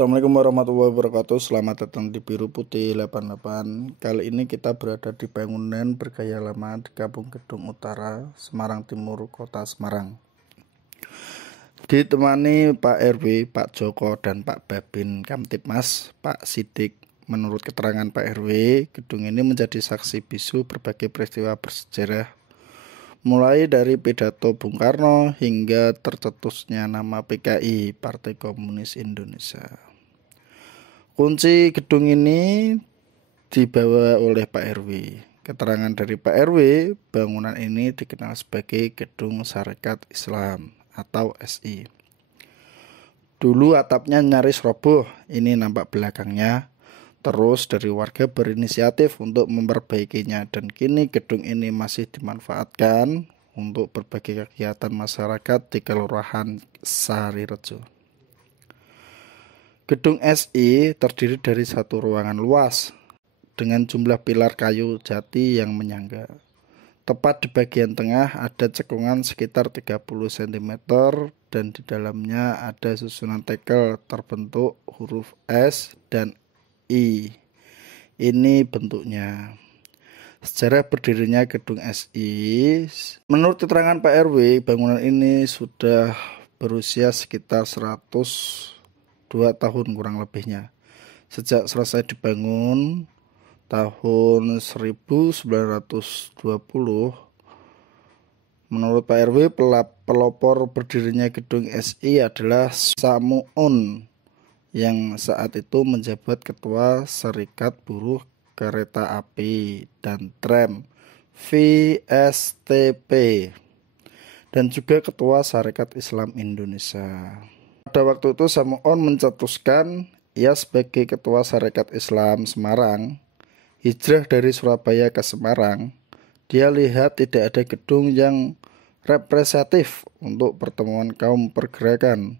Assalamualaikum warahmatullahi wabarakatuh. Selamat datang di Biru Putih 88. Kali ini kita berada di bangunan bergaya lama di Kampung Gedung Utara, Semarang Timur, Kota Semarang. Ditemani Pak RW, Pak Joko, dan Pak Babin Kamtipmas, Pak Sidik. Menurut keterangan Pak RW, gedung ini menjadi saksi bisu berbagai peristiwa bersejarah, mulai dari pidato Bung Karno hingga tercetusnya nama PKI, Partai Komunis Indonesia. Kunci gedung ini dibawa oleh Pak RW. Keterangan dari Pak RW, bangunan ini dikenal sebagai Gedung Sarekat Islam atau SI. Dulu atapnya nyaris roboh, ini nampak belakangnya. Terus dari warga berinisiatif untuk memperbaikinya dan kini gedung ini masih dimanfaatkan untuk berbagai kegiatan masyarakat di Kelurahan Sarirejo. Gedung SI terdiri dari satu ruangan luas dengan jumlah pilar kayu jati yang menyangga. Tepat di bagian tengah ada cekungan sekitar 30 cm dan di dalamnya ada susunan tegel terbentuk huruf S dan I. Ini bentuknya. Sejarah berdirinya gedung SI. Menurut keterangan Pak RW, bangunan ini sudah berusia sekitar 102 tahun kurang lebihnya. Sejak selesai dibangun tahun 1920, menurut Pak RW, pelopor berdirinya gedung SI adalah Samuun yang saat itu menjabat Ketua Serikat Buruh Kereta Api dan Tram VSTP dan juga Ketua Sarekat Islam Indonesia. Pada waktu itu Samuun mencetuskan ia sebagai Ketua Sarekat Islam Semarang hijrah dari Surabaya ke Semarang. Dia lihat tidak ada gedung yang representatif untuk pertemuan kaum pergerakan.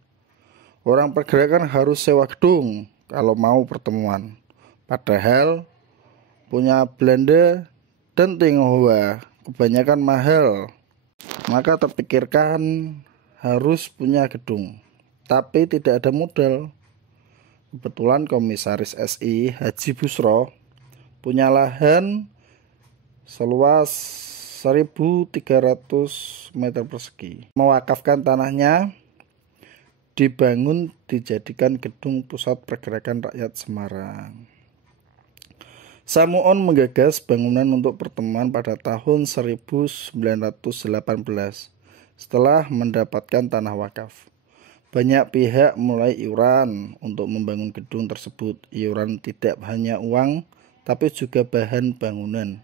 Orang pergerakan harus sewa gedung kalau mau pertemuan. Padahal punya Belanda dan Tionghoa kebanyakan mahal. Maka terpikirkan harus punya gedung. Tapi tidak ada modal. Kebetulan komisaris SI Haji Busro punya lahan seluas 1.300 meter persegi. Mewakafkan tanahnya, dibangun dijadikan gedung pusat pergerakan rakyat Semarang. Samuun menggagas bangunan untuk pertemuan pada tahun 1918 setelah mendapatkan tanah wakaf. Banyak pihak mulai iuran untuk membangun gedung tersebut. Iuran tidak hanya uang, tapi juga bahan bangunan.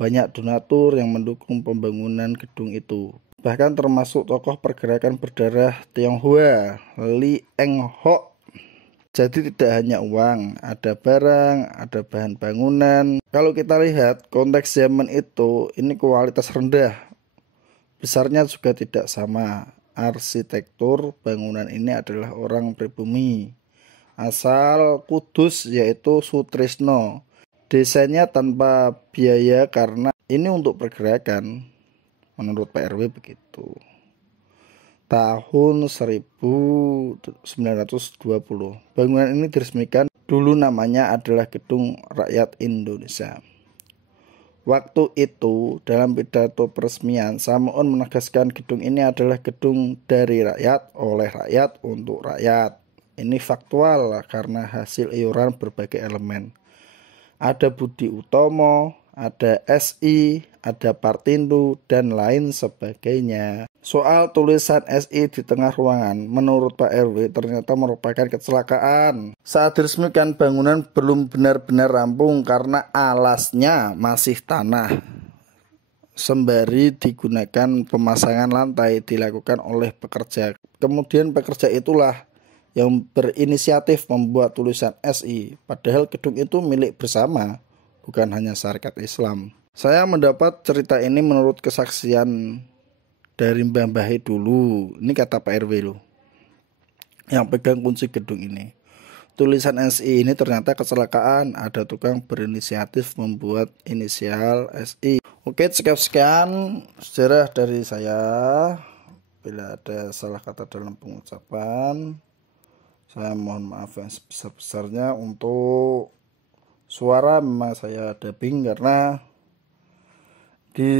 Banyak donatur yang mendukung pembangunan gedung itu. Bahkan termasuk tokoh pergerakan berdarah Tionghoa, Li Eng Hock. Jadi tidak hanya uang, ada barang, ada bahan bangunan. Kalau kita lihat konteks zaman itu, ini kualitas rendah. Besarnya juga tidak sama. Arsitektur bangunan ini adalah orang pribumi. Asal Kudus yaitu Sutrisno. Desainnya tanpa biaya karena ini untuk pergerakan. Menurut Pak RW begitu. Tahun 1920 bangunan ini diresmikan. Dulu namanya adalah Gedung Rakyat Indonesia. Waktu itu dalam pidato peresmian Samuun menegaskan gedung ini adalah gedung dari rakyat, oleh rakyat, untuk rakyat. Ini faktual karena hasil iuran berbagai elemen. Ada Budi Utomo, ada SI, ada Partindo, dan lain sebagainya. Soal tulisan SI di tengah ruangan, menurut Pak RW ternyata merupakan kecelakaan. Saat diresmikan bangunan belum benar-benar rampung karena alasnya masih tanah. Sembari digunakan pemasangan lantai dilakukan oleh pekerja. Kemudian pekerja itulah yang berinisiatif membuat tulisan SI, padahal gedung itu milik bersama, bukan hanya Sarekat Islam. Saya mendapat cerita ini menurut kesaksian dari Mbah Bahe dulu. Ini kata Pak RW loh, yang pegang kunci gedung ini. Tulisan SI ini ternyata kecelakaan, ada tukang berinisiatif membuat inisial SI. Oke, sekian sejarah dari saya. Bila ada salah kata dalam pengucapan, Saya mohon maaf yang sebesar-besarnya untuk suara. Memang saya dubbing karena di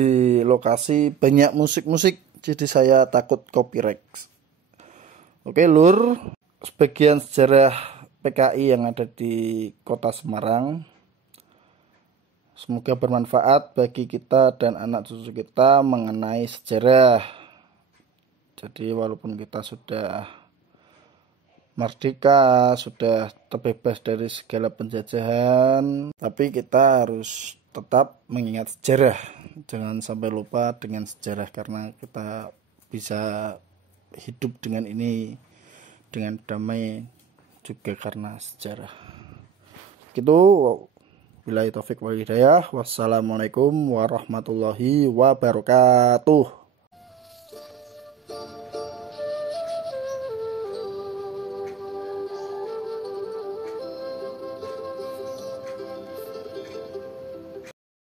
lokasi banyak musik-musik, jadi saya takut copyright. Oke lur, sebagian sejarah PKI yang ada di kota Semarang. Semoga bermanfaat bagi kita dan anak cucu kita mengenai sejarah. Jadi walaupun kita sudah merdeka, sudah terbebas dari segala penjajahan, tapi kita harus tetap mengingat sejarah. Jangan sampai lupa dengan sejarah, karena kita bisa hidup dengan ini dengan damai juga karena sejarah. Gitu. Billahi taufik wal hidayah. Wassalamualaikum warahmatullahi wabarakatuh.